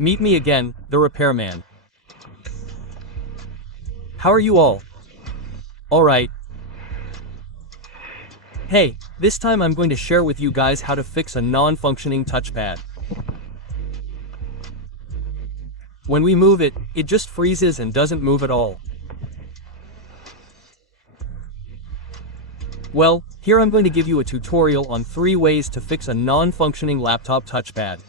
Meet me again, the repairman. How are you all? Alright. Hey, this time I'm going to share with you guys how to fix a non-functioning touchpad. When we move it, it just freezes and doesn't move at all. Well, here I'm going to give you a tutorial on 3 ways to fix a non-functioning laptop touchpad.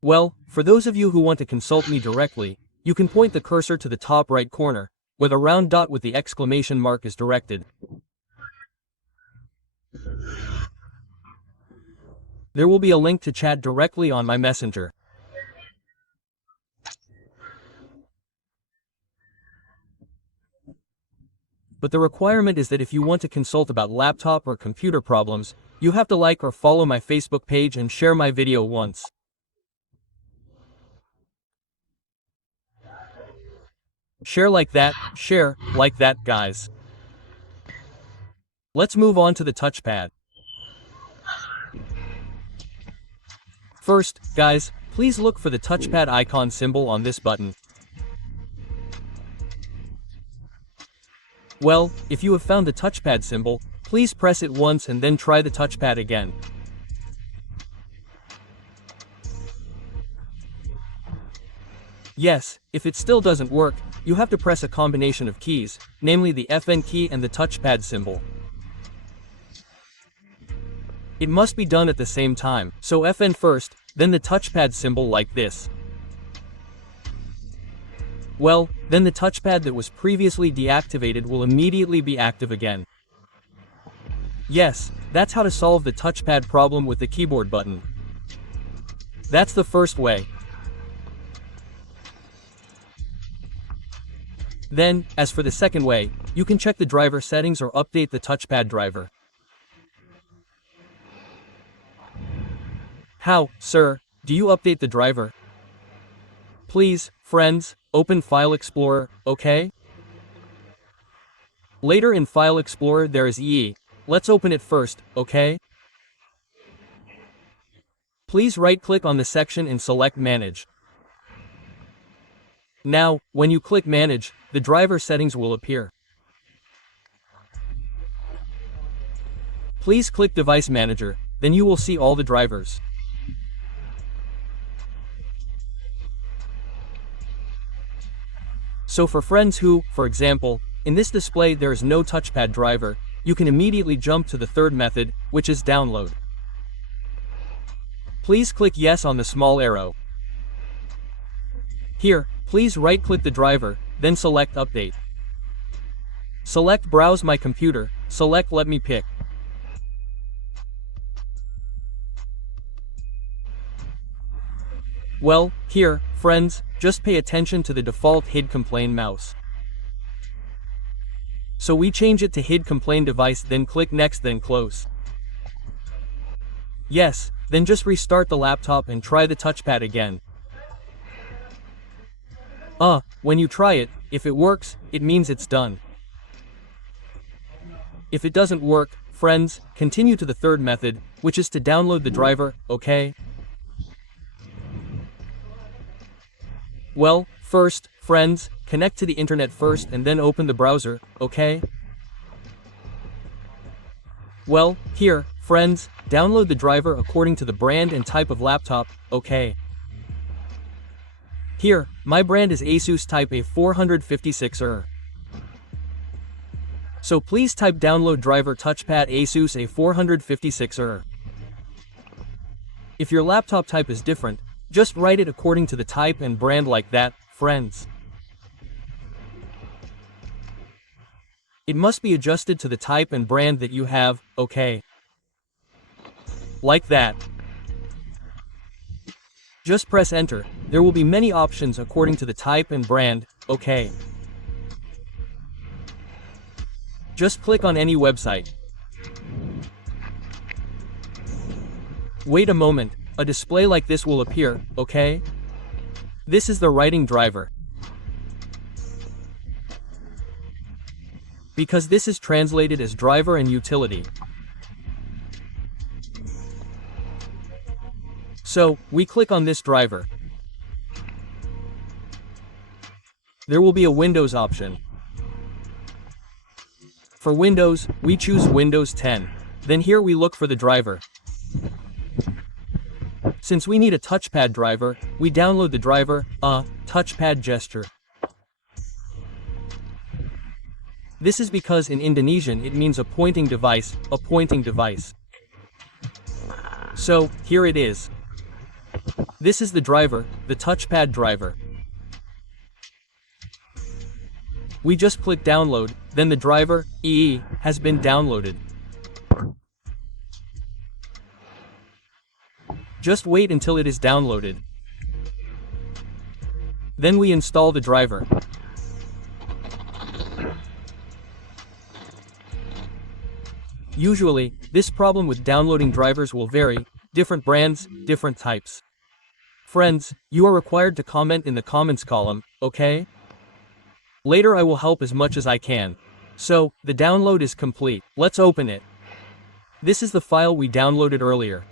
Well, for those of you who want to consult me directly, you can point the cursor to the top right corner, where the round dot with the exclamation mark is directed. There will be a link to chat directly on my messenger. But the requirement is that if you want to consult about laptop or computer problems, you have to like or follow my Facebook page and share my video once. Share like that, guys. Let's move on to the touchpad. First, guys, please look for the touchpad icon symbol on this button. Well, if you have found the touchpad symbol, please press it once and then try the touchpad again. Yes, if it still doesn't work, you have to press a combination of keys, namely the FN key and the touchpad symbol. It must be done at the same time, so FN first, then the touchpad symbol like this. Well, then the touchpad that was previously deactivated will immediately be active again. Yes, that's how to solve the touchpad problem with the keyboard button. That's the first way. Then, as for the second way, you can check the driver settings or update the touchpad driver. How, sir, do you update the driver? Please, friends, open File Explorer, okay? Later in File Explorer there is EE. Let's open it first, okay? Please right-click on the section and select Manage. Now, when you click Manage, the driver settings will appear. Please click Device Manager, then you will see all the drivers. So for friends who, for example, in this display there is no touchpad driver, you can immediately jump to the third method, which is download. Please click Yes on the small arrow. Here, please right-click the driver, then select Update. Select Browse My Computer, select Let Me Pick. Well, here, friends, just pay attention to the default HID Complain mouse. So we change it to HID Complain Device, then click Next, then Close. Yes, then just restart the laptop and try the touchpad again. When you try it, if it works, it means it's done. If it doesn't work, friends, continue to the third method, which is to download the driver, okay? Well, first, friends, connect to the internet first and then open the browser, okay? Well, here, friends, download the driver according to the brand and type of laptop, okay? Here, my brand is Asus Type A456R. So please type download driver touchpad Asus A456R. If your laptop type is different, just write it according to the type and brand like that, friends. It must be adjusted to the type and brand that you have, okay? Like that. Just press enter. There will be many options according to the type and brand, okay? Just click on any website. Wait a moment, a display like this will appear, okay? This is the writing driver. Because this is translated as driver and utility. So, we click on this driver. There will be a Windows option. For Windows, we choose Windows 10. Then here we look for the driver. Since we need a touchpad driver, we download the driver, touchpad gesture. This is because in Indonesian it means a pointing device, a pointing device. So, here it is. This is the driver, the touchpad driver. We just click download, then the driver, has been downloaded. Just wait until it is downloaded. Then we install the driver. Usually, this problem with downloading drivers will vary, different brands, different types. Friends, you are required to comment in the comments column, okay? Later I will help as much as I can. So, the download is complete. Let's open it. This is the file we downloaded earlier.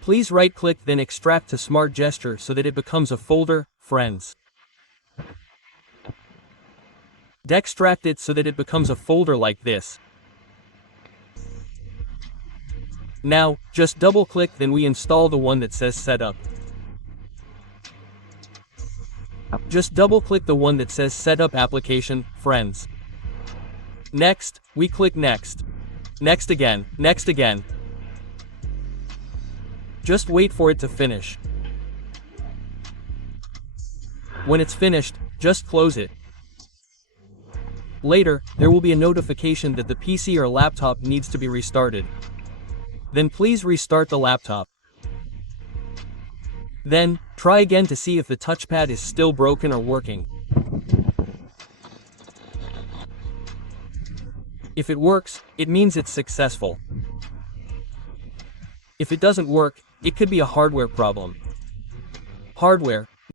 Please right-click then extract to Smart Gesture so that it becomes a folder, friends. Dextract it so that it becomes a folder like this. Now, just double-click then we install the one that says Setup. Just double-click the one that says Setup Application, friends. Next, we click Next. Next again, Next again. Just wait for it to finish. When it's finished, just close it. Later, there will be a notification that the PC or laptop needs to be restarted. Then please restart the laptop. Then, try again to see if the touchpad is still broken or working. If it works, it means it's successful. If it doesn't work, it could be a hardware problem. Hardware,